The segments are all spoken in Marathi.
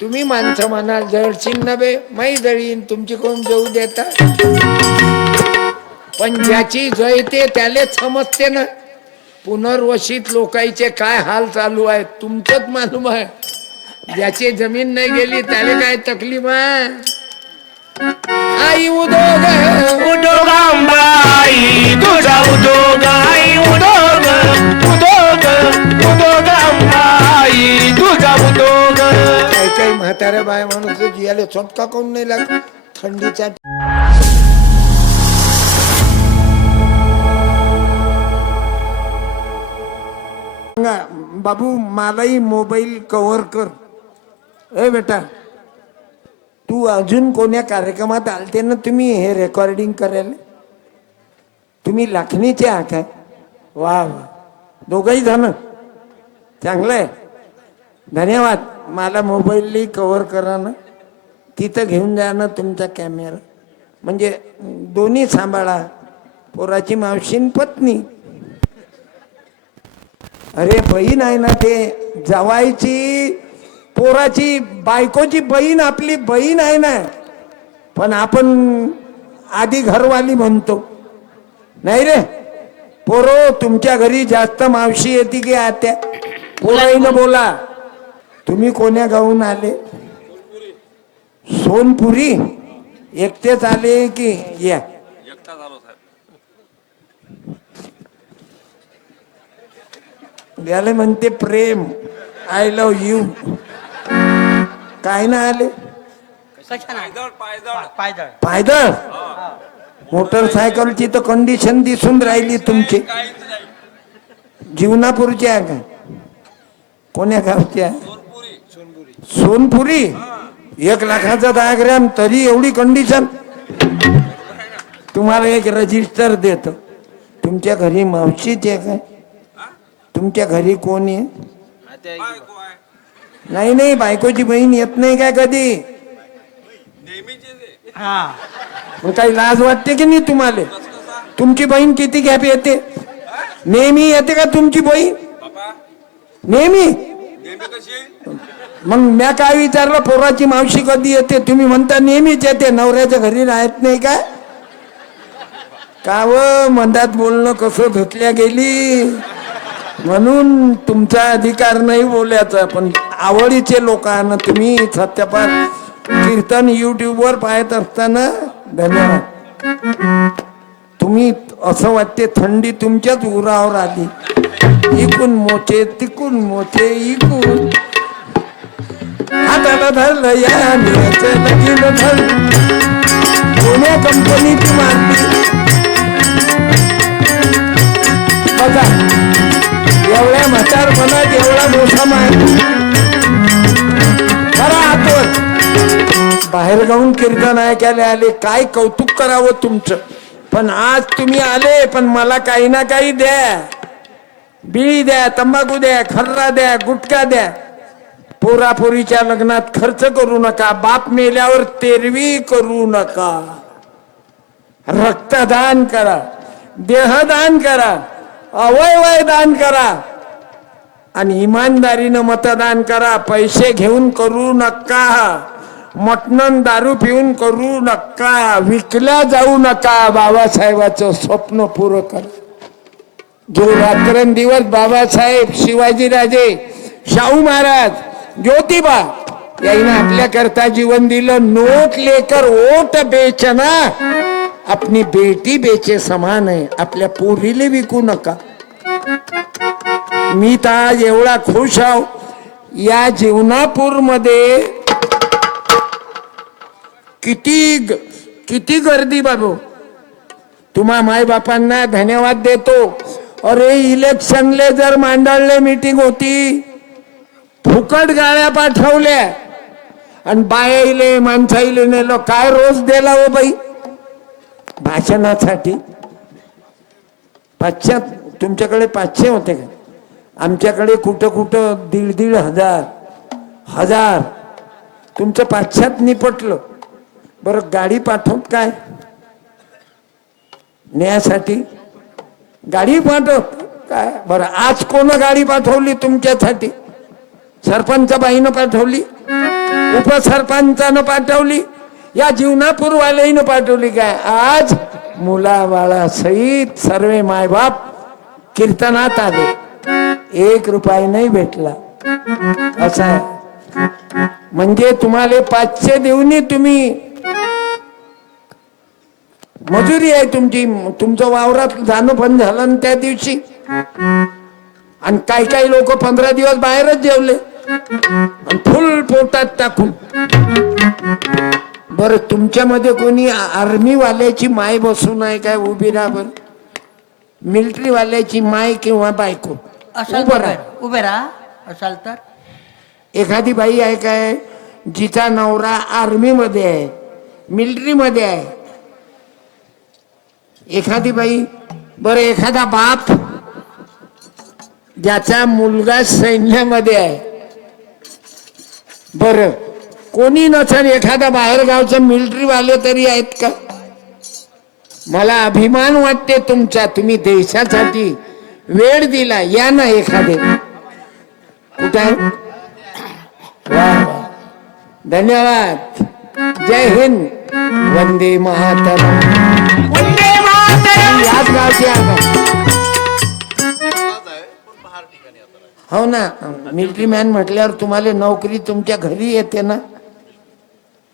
तुम्ही माणसं म्हणाल जळशील नव्हे माई जळीन तुमची कोण जाऊ देता? पण ज्याची जळते त्यालेच समजते ना. पुनर्वसित लोकांचे काय हाल चालू आहेत तुमचंच मालूम आहे. ज्याची जमीन नाही गेली त्याला काय तकलीफ आहे? आई उदोग उद्योग अंबाई तुझा आई उदोग. काही म्हाताऱ्या बाय माणूस जियाला चटका काऊन नाही लागत? थंडीचा बाबू मलाही मोबाईल कव्हर कर. ए बेटा तू अजून कोण्या कार्यक्रमात आलते ना तुम्ही हे रेकॉर्डिंग करायला? तुम्ही लाखणीचे आहात काय वा वा. दोघंही जण. चांगलं आहे. धन्यवाद. मला मोबाईलही कव्हर करा ना. तिथं घेऊन जा ना तुमचा कॅमेरा म्हणजे दोन्ही सांभाळा. पोराची मावशीन पत्नी. अरे बहीण आहे ना ते. जवायची पोराची बायकोची बहीण आपली बहीण आहे ना. पण आपण आधी घरवाली म्हणतो. नाही रे? पोरो तुमच्या घरी जास्त मावशी येते की आत्या? पोराईनं बोला. तुम्ही कोण्या गावून आले? सोनपुरी? एकटेच आले की या? याला म्हणते प्रेम आय लव यू काय ना आले? पायदळ मोटरसायकलची तर कंडिशन दिसून राहिली तुमची. जीवनापूरच्या कोण्या गावच्या सोनपुरी? एक लाखाचा डायग्राम तरी एवढी कंडिशन तुम्हाला एक रजिस्टर देतो. तुमच्या घरी मावशीचे काय? तुमच्या घरी कोण आहे? नाही नाही बायकोची बहीण येत नाही काय कधी? मग काही लाज वाटते की नाही तुम्हाला? तुमची बहीण किती गॅप येते? नेहमी येते का तुमची बहीण? नेहमी? मग म्या काय विचारलं पोराची मावशी कधी येते? तुम्ही म्हणता नेहमीच येते. नवऱ्याच्या घरी राहत नाही काय? का व मधात बोलणं कसं धुतल्या गेली? म्हणून तुमचा अधिकार नाही बोलायचा पण आवडीचे लोकांना तुम्ही. सत्यपात कीर्तन युट्यूबवर पाहत असताना धन्यवाद. तुम्ही असं वाटते थंडी तुमच्याच उरावर आली. इकून मोचे तिकून मोचे इकून हाताला धरलं या निळ्याचं लगीन धरलं पुण्या कंपनीची मारली बघा एवढ्या म्हातारपणात एवढा मोठा मान खरा हातवर. बाहेर गाऊन कीर्तन ऐकायला आले काय कौतुक करावं तुमचं? पण आज तुम्ही आले पण मला काही ना काही द्या. बिळी द्या तंबाखू द्या खर्रा द्या गुटखा द्या. पोरापोरीच्या लग्नात खर्च करू नका बाप मेल्यावर तेरवी करू नका. रक्तदान करा देहदान करा अवयवय दान करा आणि इमानदारीनं मतदान करा. पैसे घेऊन करू नका मटणन दारू पिऊन करू नका विकल्या जाऊ नका. बाबासाहेबाचं स्वप्न पुरं करा. जो रात्रंदिवस बाबासाहेब शिवाजीराजे शाहू महाराज ज्योतिबा याईनं आपल्या करता जीवन दिलं. नोट लेकर ओट बेचना. आपली बेटी बेचे समान आहे. आपल्या पोरीले विकू नका. मी तर आज एवढा खुश आहो. या जीवनापूरमध्ये किती किती गर्दी बाबू. तुम्हा माय बापांना धन्यवाद देतो. अरे इलेक्शनले जर मांडळले मीटिंग होती फुकट गाड्या पाठवल्या. आणि बायाईले माणसाईले नेलो काय रोज दिला हो बाई? भाषणासाठी. पाचशे तुमच्याकडे पाचशे होते का? आमच्याकडे कुठं कुठं दीड दीड हजार हजार. तुमचं पाचशात निपटलं. बरं गाडी पाठवत काय? न्यायासाठी. गाडी पाठवत काय? बरं आज कोण गाडी पाठवली तुमच्यासाठी? सरपंच बाईनं पाठवली उपसरपंचानं पाठवली या जीवनापूर्वालयीनं पाठवली काय? आज मुलाबाळा सहित सर्व मायबाप कीर्तनात आले. एक रुपये नाही भेटला. असा म्हणजे तुम्हाला पाचशे देऊनही तुम्ही मजुरी आहे तुमची. तुमचं वावरात जाणं बंद झालं ना त्या दिवशी आणि काही काही लोक पंधरा दिवस बाहेरच जेवले. आणि फुल पोटात टाकून. बर तुमच्यामध्ये कोणी आर्मी वाल्याची माय बसून आहे काय उभी राहा बर. मिलिटरी वाल्याची माय किंवा बायको. उभं राहा. उभे राहा. असाल तर. एखादी बाई आहे काय जिचा नवरा आर्मी मध्ये आहे मिलिटरी मध्ये आहे. एखादी बाई बरं एखादा बाप ज्याचा मुलगा सैन्यामध्ये आहे. बर. कोणी नसेल एखादा बाहेर गावचं मिलिटरी वाले तरी आहेत का? मला अभिमान वाटते तुमचा. तुम्ही देशासाठी वेळ दिला. या ना एखादे. कुठं. धन्यवाद. जय हिंद. वंदे मातरम. वंदे मातरम. याच गावचे आहे हो ना. मिलिटरी मॅन म्हटल्यावर तुम्हाला नोकरी तुमच्या घरी येते ना.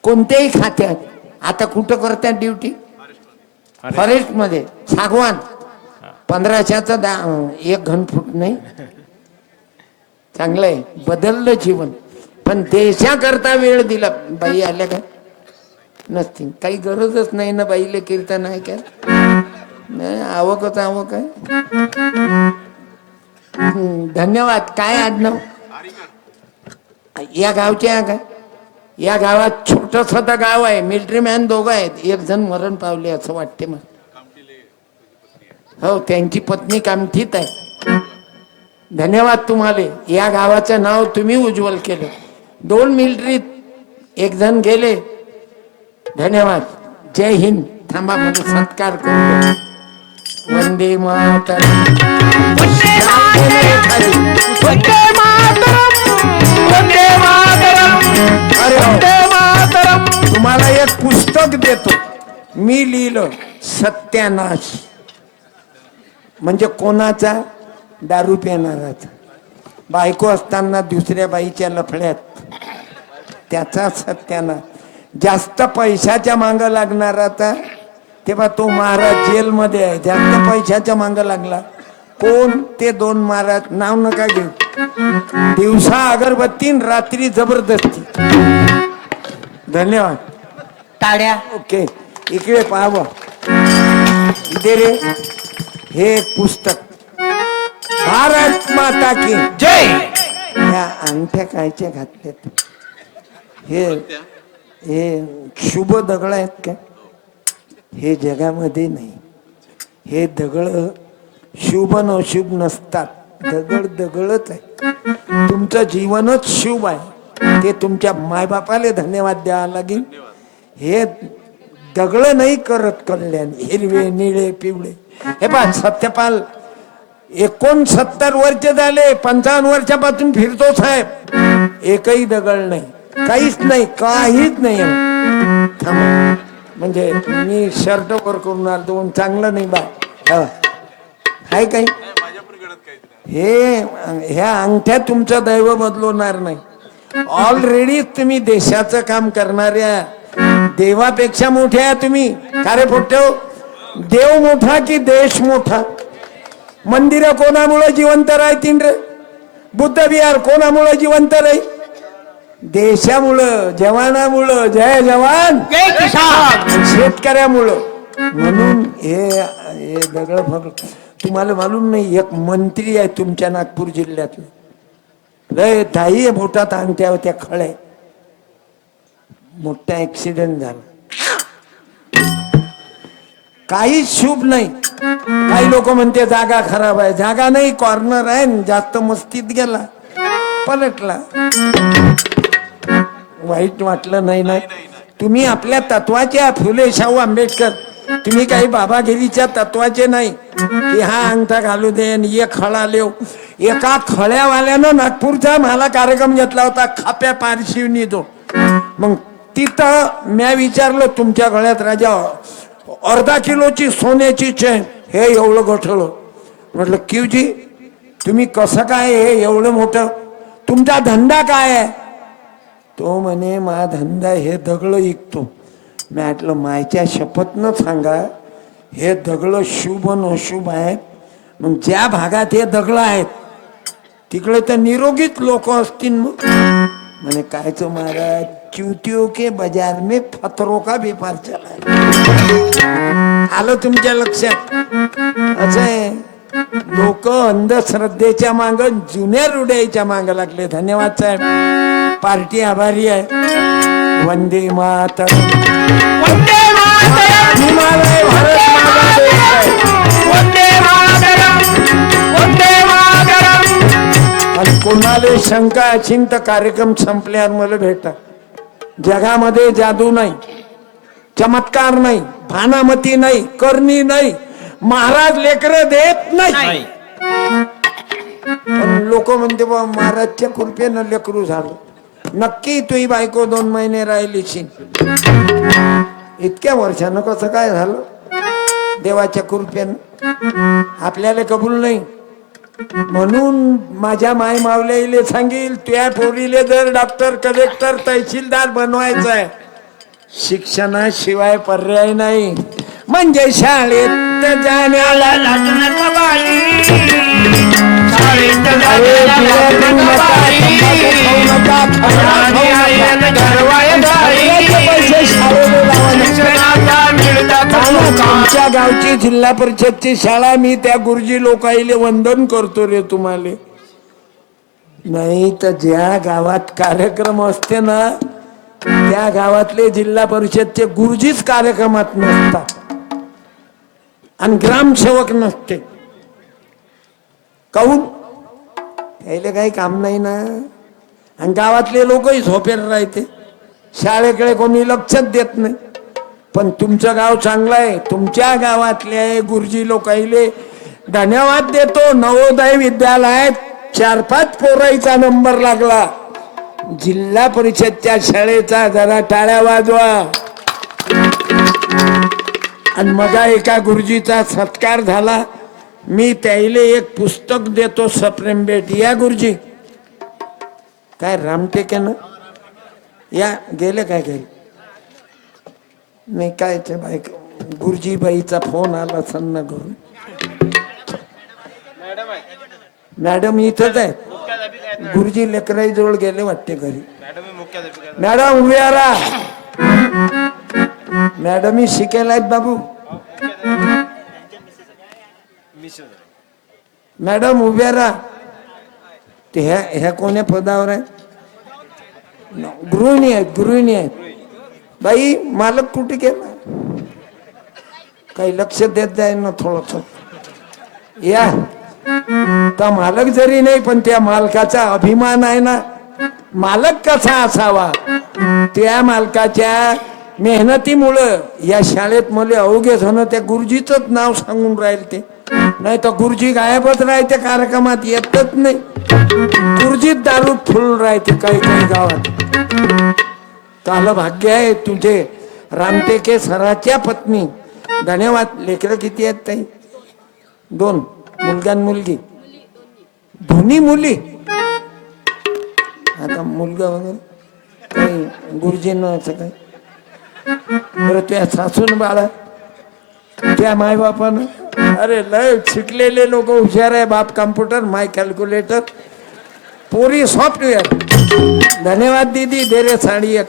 कोणत्याही खात्यात. आता कुठं करतात ड्युटी फॉरेस्टमध्ये. सागवान. पंधराशेचा दा एक घन फूट नाही. चांगलं आहे बदललं जीवन. पण देशाकरता वेळ दिला. बाई आल्या का? नसतील. काही गरजच नाही ना बाईले कीर्तन आहे का नाही आवकच आवक आहे. धन्यवाद. काय आडनाव या गावचे आहे का? या गावात छोटस गाव आहे. मिलिटरी मॅन दोघं आहेत. एक जण मरण पावले असं वाटते मग हो त्यांची पत्नी कामठीत आहे. धन्यवाद तुम्हाला. या गावाचं नाव तुम्ही उज्ज्वल केलं. दोन मिलिटरीत एक जण गेले. धन्यवाद. जय हिंद. थांबा मला सत्कार करतो. वंदे माता तुम्हाला एक पुस्तक देतो. मी लिहिलं सत्यानाश. म्हणजे कोणाचा? दारू पिणाराचा बायको असताना दुसऱ्या बाईच्या लफड्यात. त्याचा सत्यानाश. जास्त पैशाच्या मांग लागणाराचा तेव्हा तो महाराज जेलमध्ये आहे. जास्त पैशाच्या मांग लागला. कोण ते दोन महाराज नाव नका घेऊ. दिवसा अगरबत्ती न रात्री जबरदस्ती. धन्यवाद. टाळ्या. ओके इकडे पाहावं. इथे रे हे एक पुस्तक. भारत माता की. जय! ह्या अंगठ्या कायच्या घातल्यात? हे हे शुभ दगड आहेत का? हे जगामध्ये नाही. हे दगड शुभ न नसतात. दगड दगडच आहे. तुमचं जीवनच शुभ आहे. ते तुमच्या मायबापाला धन्यवाद द्यावा लागेल. हे दगड नाही करत कल्याण. हिरवे निळे पिवळे. हे पहा सत्यपाल एकोणसत्तर वर्ष झाले पंचावन्न वर्षापासून फिरतो साहेब. एकही दगड नाही. काहीच नाही काहीच नाही. म्हणजे मी शर्ट वर करून आलो चांगलं नाही बा हा. आहे काही हे ह्या अंगठ्या तुमचं दैव बदलवणार नाही. ऑलरेडी तुम्ही देशाचं काम करणाऱ्या देवापेक्षा मोठे आहे तुम्ही. का रे पोट्टे? देव मोठा की देश मोठा? मंदिर कोणामुळे जिवंत राहतील रे? बुद्ध विहार कोणामुळे जिवंत राहील? देशामुळं जवानामुळं. जय जवान! जय किसान! शेतकऱ्यामुळं. म्हणून हे हे दगड फगड तुम्हाला मालूम नाही एक मंत्री आहे तुमच्या नागपूर जिल्ह्यातलं. लय दाही बोटात आणत्या होत्या खळे. मोठा ऍक्सिडेंट झाला. काहीच शुभ नाही. काही लोक म्हणते जागा खराब आहे. जागा नाही कॉर्नर आहे. जास्त मस्तीत गेला. पलटला. वाईट वाटलं नाही नाही तुम्ही आपल्या तत्वाच्या फुले शाहू आंबेडकर. तुम्ही काही बाबागिरीच्या तत्वाचे नाही. की हा अंगठा घालू दे आणि एक खळा लेव. एका खळ्यावाल्यानं नागपूरचा मला कार्यक्रम घेतला होता खाप्या पारशिवनी तो मग तिथं म्या विचारलो तुमच्या गळ्यात राजा अर्धा किलोची सोन्याची चेन हे एवढं गोठवलं म्हटलं किवजी तुम्ही कसं काय हे एवढं मोठं? तुमचा धंदा काय आहे? तो म्हणे मा धंदा हे दगड विकतो मी म्हटलं मायच्या शपथनं सांगा हे दगड शुभ नशुभ आहेत. मग ज्या भागात हे दगड आहेत तिकडे तर निरोगीच लोक असतील मग. म्हणे कायचं महाराज च्युतिओ के बाजार मे फतरो का व्यापार चला आलं तुमच्या लक्षात? असं आहे. लोक अंधश्रद्धेच्या माग जुन्या रुड्याच्या माग लागले. धन्यवाद साहेब. पार्टी आभारी आहे. वंदे मातर कोणाला शंका तर कार्यक्रम संपल्यावर मला भेटा जगामध्ये जादू नाही चमत्कार नाही भानामती नाही करणी नाही महाराज लेकर देत नाही. पण लोक म्हणते बा महाराजच्या कृपेनं लेकरू झालं. नक्की तुही बायको दोन महिने राहिली इतक्या वर्षानं कसं काय झालं? देवाच्या कृपेनं. आपल्याला कबूल नाही. म्हणून माझ्या माय मावल्याईले सांगील त्या पोरीले जर डॉक्टर कलेक्टर तहसीलदार बनवायचं आहे शिक्षणाशिवाय पर्याय नाही. म्हणजे शाळेत जाण्याला शाळेत आमच्या गावची जिल्हा परिषदची शाळा मी त्या गुरुजी लोकाईले वंदन करतो रे तुम्हाला. नाही तर ज्या गावात कार्यक्रम असते ना त्या गावातले जिल्हा परिषदचे गुरुजीच कार्यक्रमात नसतात. आणि ग्रामसेवक नसते. काहून त्याला काही काम नाही ना. आणि गावातले लोकही झोपेर राहते. शाळेकडे कोणी लक्षच देत नाही. पण तुमचं गाव चांगलं आहे. तुमच्या गावातले गुरुजी लोकाईले धन्यवाद देतो. नवोदय विद्यालयात चार पाच पोराईचा नंबर लागला. जिल्हा परिषदच्या शाळेचा जरा टाळ्या वाजवा. आणि मगा एका गुरुजीचा सत्कार झाला. मी त्याईले एक पुस्तक देतो सप्रेम भेट या गुरुजी. काय रामटेक्यानं या गेले काय गेले नाही काय ते बाईक गुरुजीबाईचा फोन आला सन्न करून. मॅडम इथंच आहे. गुरुजी लेकराई जवळ गेले वाटते घरी. मॅडम उभे आला मॅडम ही शिकायला आहेत बाबू. मॅडम उभ्या राहा. ते ह्या ह्या कोण्या पदावर आहेत? गृहिणी आहेत गृहिणी आहेत. बाई मालक कुठे गेला? काही लक्ष देत जाईल ना थोडस. या. तर मालक जरी नाही पण त्या मालकाचा अभिमान आहे ना. मालक कसा असावा? त्या मालकाच्या मेहनतीमुळं या शाळेत मला अवघे होणं त्या गुरुजीच नाव सांगून राहील ते. नाही तर गुरुजी गायबच राहते कार्यक्रमात येतच नाही. गुरुजीत दारू फुल राहते काही काही गावात. काल भाग्य आहे तुझे. रामटेके सराच्या पत्नी. धन्यवाद. लेकरं किती आहेत ताई? दोन. मुलगा मुलगी. दोन्ही मुली? आता मुलगा वगैरे? काही गुरुजीनं असं काही? बरं त्या सासून बाळा? त्या मायबापानं? अरे लय शिकलेले लोक हुशार आहे. बाप कम्प्युटर माय कॅल्क्युलेटर. पोरी सॉफ्टवेअर धन्यवाद दीदी. देरे साडी एक.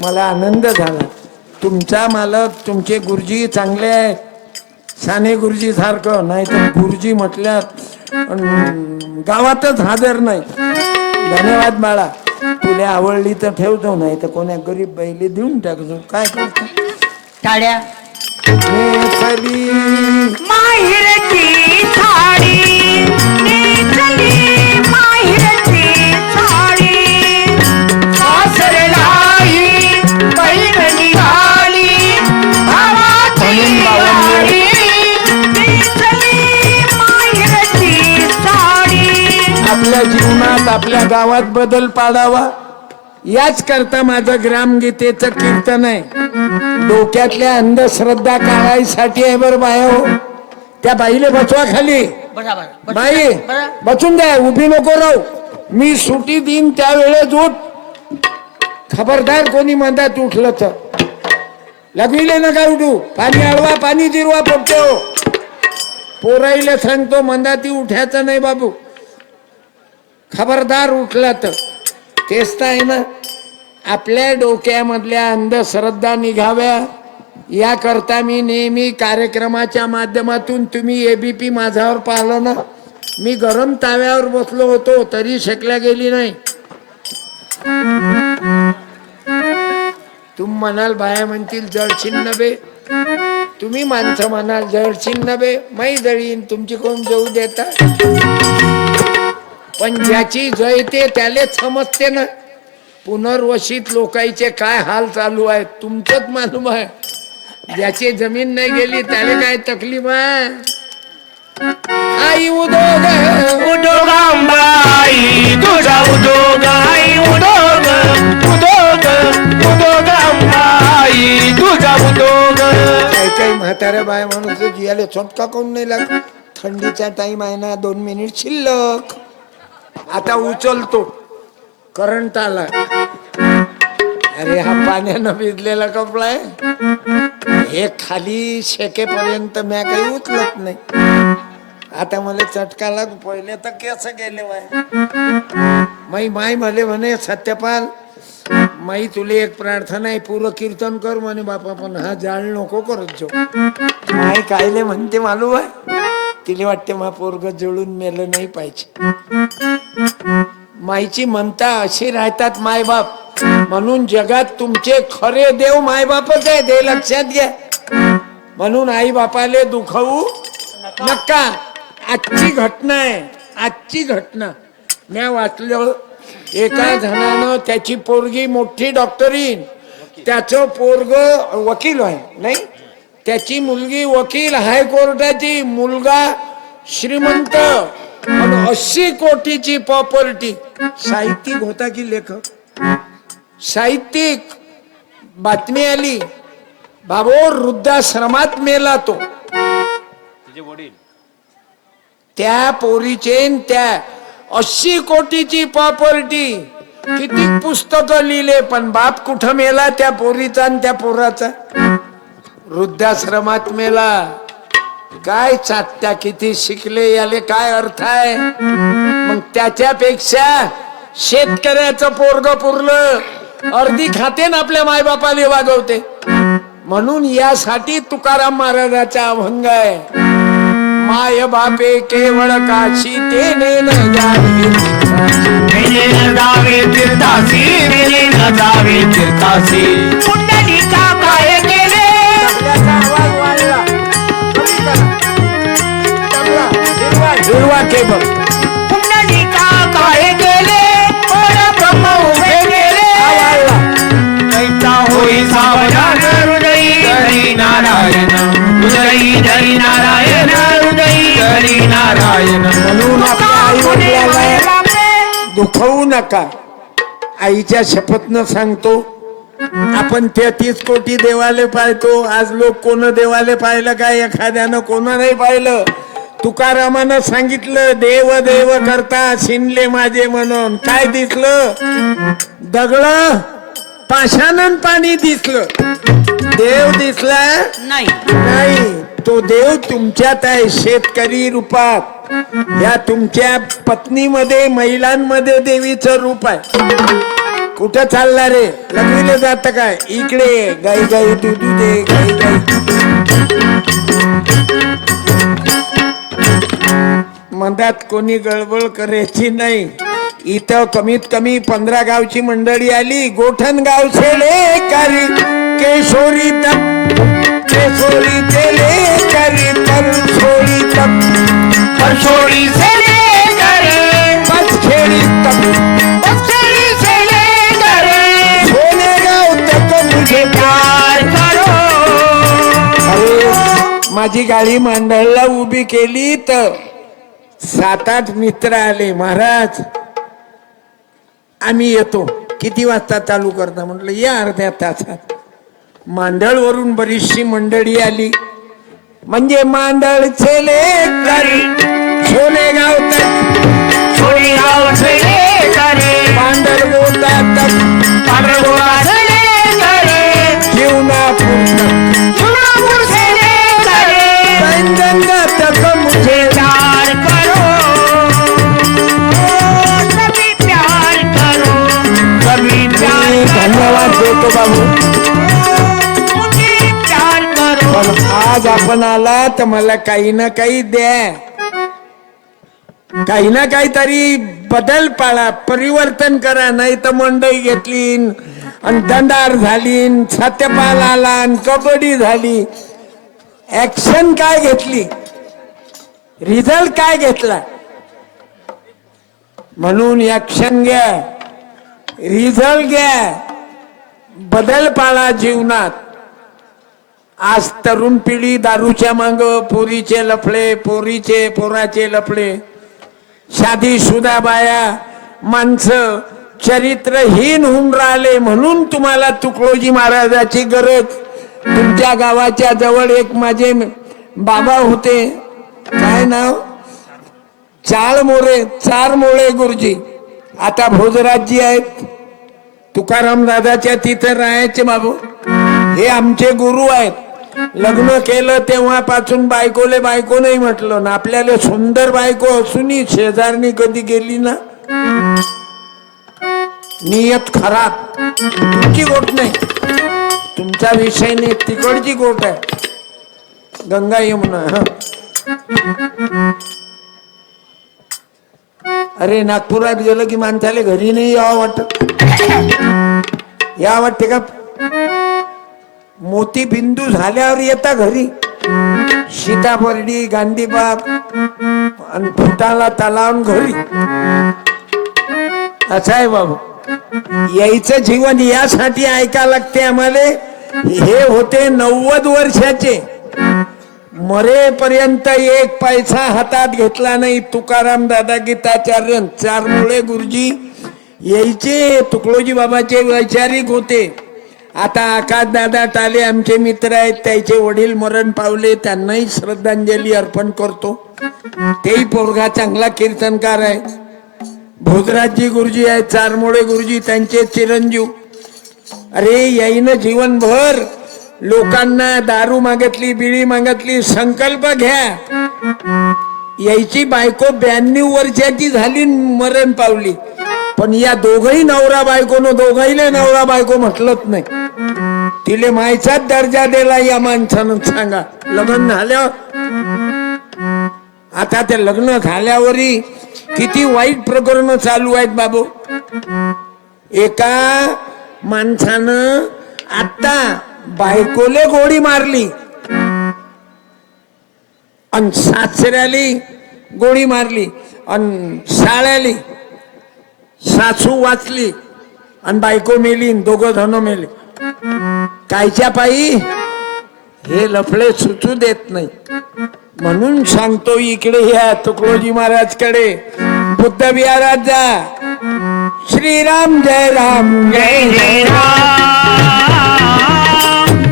मला आनंद झाला. तुमचा मालक तुमचे गुरुजी चांगले आहे. साने गुरुजी सारखं नाही तर गुरुजी म्हटल्यात गावातच हजर नाही धन्यवाद बाळा. तुला आवडली तर ठेवतो नाही तर कोण्या गरीब बाईले देऊन टाकतो. काय करतो? टाळ्या. माहिरची आपल्या गावात बदल पाडावा याच करता माझं ग्रामगीतेचं कीर्तन आहे. डोक्यातल्या अंधश्रद्धा काढायसाठी आहे बरं बाया हो. त्या बाईले बसवा खाली. बाई. बसून द्या उभी नको राहू. मी सुटी देईन त्यावेळेस उठ. खबरदार कोणी म्हणतात उठलं तर. लगविले नका उठू पाणी अळवा पाणी जिरवा पोटते हो. पोराईला सांगतो मंदाती उठायचं नाही बाबू. खबरदार उठला तर. तेच तर आहे ना आपल्या डोक्यामधल्या अंधश्रद्धा निघाव्या. याकरता मी नेहमी कार्यक्रमाच्या माध्यमातून तुम्ही ए बी पी माझ्यावर पाहिलं ना मी गरम ताव्यावर बसलो होतो तरी शेकल्या गेली नाही. तुम म्हणाल बाया म्हणतील जळशील नव्हे तुम्ही माणसं म्हणाल जळशील नव्हे मै जळीन तुमची कोण जाऊ देता? पण ज्याची जळते त्यालेच समजते ना. पुनर्वसित लोकांचे काय हाल चालू आहेत तुमचंच मालूम आहे. ज्याची जमीन नाही गेली त्याला काय तकलीफ आहे? आई उदोग उदोग अंबाई तुझा उदोग आई उदोग उदोग उदोग अंबाई तुझा उदोग. काही काही म्हाताऱ्या बाय म्हणून जियाले चटका कोण नाही लाग थंडीचा टाइम आहे ना दोन मिनिट शिल्लक. आता उचलतो. करंट आला. अरे हा पाण्यानं भिजलेला कपडा आहे. हे खाली शेकेपर्यंत म्या काही उचलत नाही. आता मला चटका लाग. पहिले तर केस गेले वाय माई माय मले म्हणे सत्यपाल माई तुले एक प्रार्थना आहे पूर्व कीर्तन कर म्हणे बापा पण हा जाळ नको करत जो माय कायले म्हणते मालूम आहे? तिला वाटते मा पोरग जळून मेलं नाही पाहिजे. माईची म्हणता अशी राहतात मायबाप. म्हणून जगात तुमचे खरे देव मायबापच आहे ते लक्षात घ्या. म्हणून आई बापाले दुखवू नका. आजची घटना आहे आजची घटना. म्या वाचलं एका जणानं त्याची पोरगी मोठी डॉक्टरीन. त्याचं पोरग वकील आहे नाही? त्याची मुलगी वकील हायकोर्टाची मुलगा श्रीमंत. पण अस्सी कोटीची प्रॉपर्टी साहित्यिक होता की लेखक? साहित्यिक. बातमी आली. बाबो वृद्धाश्रमात मेला तो. त्या पोरीचे त्या अस्सी कोटीची प्रॉपर्टी किती पुस्तक लिहिले पण बाप कुठं मेला त्या पोरीचा आणि त्या पोराचा? वृद्धाश्रमात मेला. काय चात्या किती शिकले याले काय अर्थ आहे? मग त्याच्यापेक्षा शेतकऱ्याचं पोरग पुरलं अर्धी खाते ना आपल्या मायबापाले वागवते. म्हणून यासाठी तुकाराम महाराजाचा अभंग आहे. माय बापे केवळ काशी ते नेन जावे तीर्थासी. जावे तीर्थासी. हिरवा हिरवा केबल पुंडलिका काय केले पर ब्रह्म उभे केले. वाढला. कैसा होई सावधान हृदयी हरी नारायण. हृदयी हरी नारायण हृदयी हरी नारायण. म्हणून आपल्या आई वडिलाला दुखवू नका. आईच्या शपथनं सांगतो. आपण तेहतीस कोटी देवाले पाहतो. आज लोक कोण देवाले पाहिलं काय एखाद्यानं कोण नाही पाहिलं. तुकारामानं सांगितलं देव देव करता शिनले माझे म्हणून. काय दिसलं? दगड पाषाणन पाणी दिसलं. देव दिसला? नाही. नाही. तो देव तुमच्यात आहे शेतकरी रूपात. या तुमच्या पत्नीमध्ये महिलांमध्ये देवीचं रूप आहे. कुठं चालला रे? लग्नीला जात काय? इकडे. गाई गाई दूध दे गाई गाई. मधात कोणी गळबळ करायची नाही. इथं कमीत कमी पंधरा गावची मंडळी आली. गोठण गाव छेले करी केशोरी तप केशोरी तप से लेकर पचखेडी तप. पक्षी से लेकर. सोने गाव तक मुझे प्यार करो. अरे माझी गाडी मांडळला उभी केली तर सात आठ मित्र आले महाराज. आम्ही येतो. किती वाजता चालू करता? म्हटलं या अर्ध्या तासात. मांडळवरून बरीचशी मंडळी आली. म्हणजे मांडळ लेकरी छोले गावतात छोले गाव आपण आला तर मला काही ना काही द्या. काही ना काहीतरी बदल पाळा परिवर्तन करा नाही तर मंडई घेतली आणि दंडार झाली सत्यपाल आला आणि कबड्डी झाली. ऍक्शन काय घेतली? रिझल्ट काय घेतला? म्हणून ऍक्शन घ्या. रिझल्ट घ्या. बदल पाळा जीवनात. आज तरुण पिढी दारूच्या मांग पोरीचे लफडे पोरीचे पोराचे लफडे. शादी सुदा बाया माणसं चरित्रहीन होऊन राहिले म्हणून तुम्हाला तुकडोजी महाराजाची गरज. तुमच्या गावाच्या जवळ एक माझे बाबा होते. काय नाव? चाळ मोरे चार मोळे गुरुजी. आता भोजराजजी आहेत. तुकाराम दादाच्या तिथे राहायचे बाबू. हे आमचे गुरु आहेत. लग्न केलं तेव्हापासून बायकोले बायको नाही म्हटलं ना. आपल्याला सुंदर बायको असूनही शेजारनी कधी गेली ना? नियत खराब तुमची गोट नाही. तुमचा विषय नाही तिकडची गोट आहे. गंगा यमुना हं. अरे नागपुरात गेलं की माणसाला घरी नाही यावं वाटत? या वाटते का? मोती बिंदू झाल्यावर येता घरी. सीताबर्डी गांधीबाग आणि फुटाला तलावून घरी. असं आहे बाबू. यायचं जीवन यासाठी ऐका लागते आम्हाला. हे होते नव्वद वर्षाचे. मरेपर्यंत एक पैसा हातात घेतला नाही. तुकाराम दादा गीताचार्य चार मुळे गुरुजी. यायचे तुकडोजी बाबाचे वैचारिक होते. आता आकाश दादा टाले आमचे मित्र आहेत त्याचे वडील मरण पावले त्यांनाही श्रद्धांजली अर्पण करतो. तेही पोरगा चांगला कीर्तनकार आहे. भोजराजजी गुरुजी आहेत चारमोळे गुरुजी त्यांचे चिरंजीव. अरे याईनं जीवनभर लोकांना दारू मागितली बिळी मागितली संकल्प घ्या. यायची बायको ब्याण्णव वर्षाची झाली मरण पावली. पण या दोघही नवरा बायकोनं दोघाईला नवरा बायको म्हटलंच नाही. तिले मायचाच दर्जा दिला या माणसानं. सांगा लग्न झाल्यावर? आता ते लग्न झाल्यावरही किती वाईट प्रकरण चालू आहेत बाबू. एका माणसानं आता बायकोले गोळी मारली. अन सासऱ्याली गोळी मारली. अन शाळ्याली सासू वाचली. आणि बायको मेली दोघं जण मेली. कायच्या पायी? हे लफडे सुचू देत नाही. म्हणून सांगतो इकडे या तुकडोजी महाराजकडे. बुद्ध विहारात जा. श्रीराम जय राम. जय जय राम.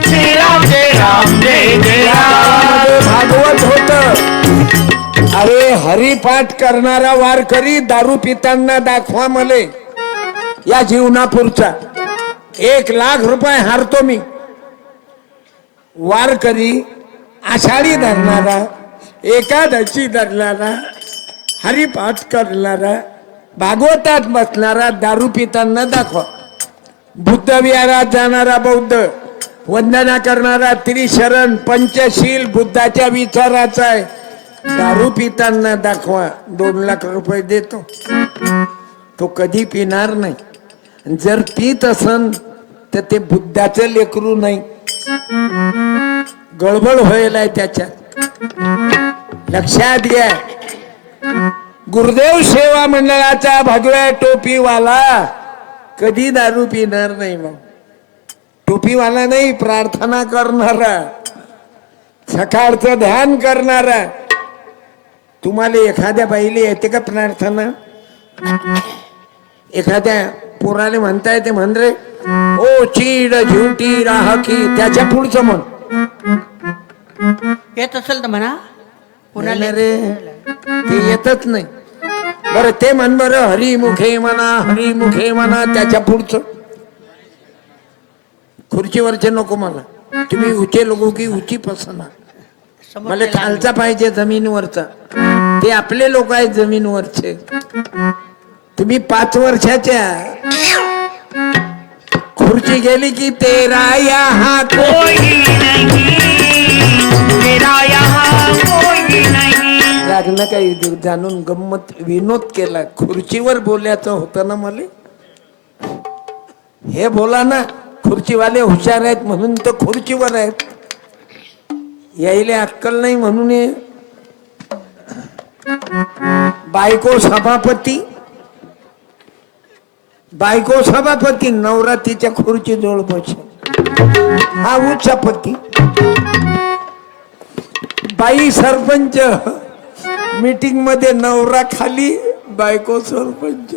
श्री राम जय राम. जय जय राम. भागवत होत. अरे हरिपाठ करणारा वारकरी दारू पितांना दाखवा मले. या जीवनापूरचा. एक लाख रुपये हारतो मी. वारकरी आषाढी धरणारा एकादशी धरणारा हरिपाठ करणारा भागवतात बसणारा दारू पितांना दाखवा. बुद्ध विहारात जाणारा बौद्ध वंदना करणारा त्रिशरण पंचशील बुद्धाच्या विचाराचा आहे. दारू पितांना दाखवा. दोन लाख रुपये देतो. तो कधी पिणार नाही. जर पित असन तर ते बुद्धाचं लेकरू नाही. गडबड होईल आहे त्याच्यात. लक्षात घ्या. गुरुदेव सेवा मंडळाचा भगव्या टोपीवाला कधी दारू पिणार नाही मग. टोपीवाला नाही प्रार्थना करणारा. सकाळचं ध्यान करणारा. तुम्हाला एखाद्या बाईले येते का प्रार्थना? एखाद्या पोराले म्हणता येते म्हण रे ओ चीड झुटी राहकी त्याच्या पुढचं म्हण. येत असेल तर म्हणा. ना रे ते येतच नाही. बरं ते म्हण बरं हरिमुखे म्हणा हरिमुखे म्हणा त्याच्या पुढचं. खुर्चीवरचे नको मला. तुम्ही उचे लोक की उची पसना. मला ते. खालचा पाहिजे जमीनवरचा. ते आपले लोक आहेत जमीनवरचे. तुम्ही पाच वर्षाच्या खुर्ची गेली की तेरा या हा कोई नहीं तेरा यहाँ कोई नहीं. लग्न काही जाणून गंमत विनोद केला. खुर्चीवर बोलायचं होतं ना मला? हे बोला ना खुर्चीवाले हुशार आहेत म्हणून तर खुर्चीवर आहेत. यायले अक्कल नाही म्हणून हे. बायको सभापती बायको सभापती नवरात्रीच्या तिच्या खुर्ची जवळ बसेल हा उच्चापती बाई सरपंच मीटिंगमध्ये नवरा खाली बायको सरपंच.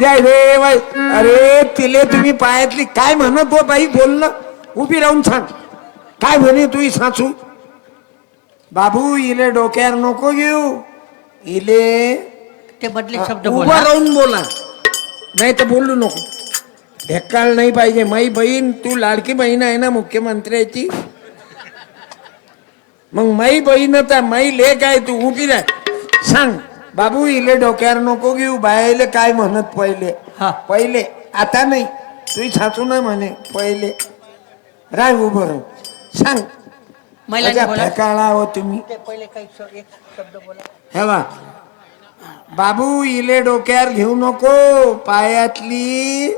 जय रे बाई. अरे तिले तुम्ही पायातली काय म्हणत हो बाई? बोलणं उभी राहून सांग. काय म्हणे तुही सासू? बाबू इले डोक्यावर नको घेऊ. इले ते बदले शब्द उभं बोला राहून बोला. नाही तर बोलू नको. ढेकाळ नाही पाहिजे. माई बहीण तू लाडकी बहीण आहे ना मुख्यमंत्र्याची? मग माई बहीणच आहे माई लेख आहे तू उभी राह. सांग बाबू इले डोक्यावर नको घेऊ. बायाले काय म्हणत पहिले? हा. पहिले आता नाही. तुही सासू नाही म्हणे पहिले. राय उभं राहू सांग. महिलांनी बोला. हो तुम्ही. ते पहिले काही श- एक शब्द बोला. हे बा बाबू इले डोक्यावर घेऊ नको. पायातली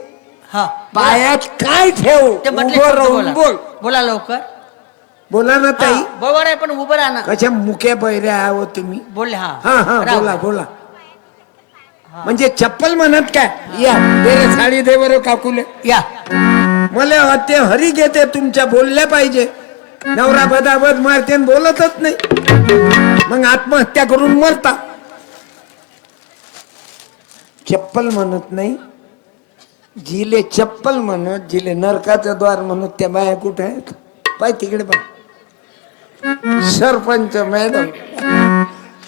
हा पायात काय ठेव? ते बदले उभं शब्द राहून बोला. बोल. बोला लवकर. बोला ना ताई. हा, बरोबर आहे पण उभं राहा ना. कशा मुक्या बैऱ्या आहो तुम्ही? बोलले हा. हा हा राहू. बोला बोला. म्हणजे चप्पल म्हणत काय? या दे रे साडी दे बरं काकूले. या. मला वाटते हरी घेते तुमच्या बोलल्या पाहिजे. नवरा बदाबद मारते आणि बोलतच नाही. मग आत्महत्या करून मरता. चप्पल म्हणत नाही. जिले चप्पल म्हणत जिले नरकाचं द्वार म्हणत त्या बाया कुठे आहेत? पाय तिकडे पाय सरपंच मॅडम.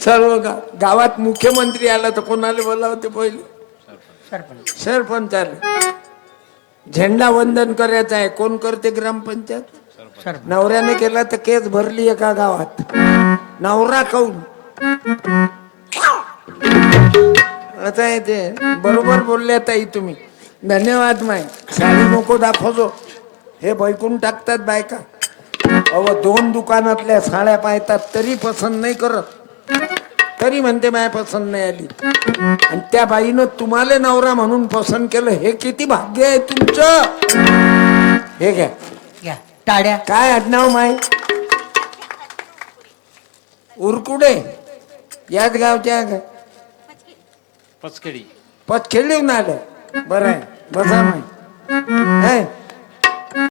सर्व गा गावात मुख्यमंत्री आला तर कोणाला बोलावते पहिले? सरपंच सरपंच आले. झेंडा वंदन करायचं आहे. कोण करते ग्रामपंचायत? नवऱ्याने केला तर केस भरली एका गावात. नवरा काऊन? आता ते बरोबर बोलले ताई तुम्ही. धन्यवाद माय साडी नको दाखवतो हे बैकून टाकतात बायका. अहो दोन दुकानातल्या साड्या पाहतात तरी पसंत नाही करत. तरी म्हणते माय पसंत नाही आली. आणि त्या बाईनं तुम्हाला नवरा म्हणून पसंत केलं. हे किती भाग्य आहे तुमचं. हे घ्या. घ्या. टाळ्या काय आडनाव माय उरकुडे. याच गावच्या का? पचकडी ना आलं बरं आहे बसा मग.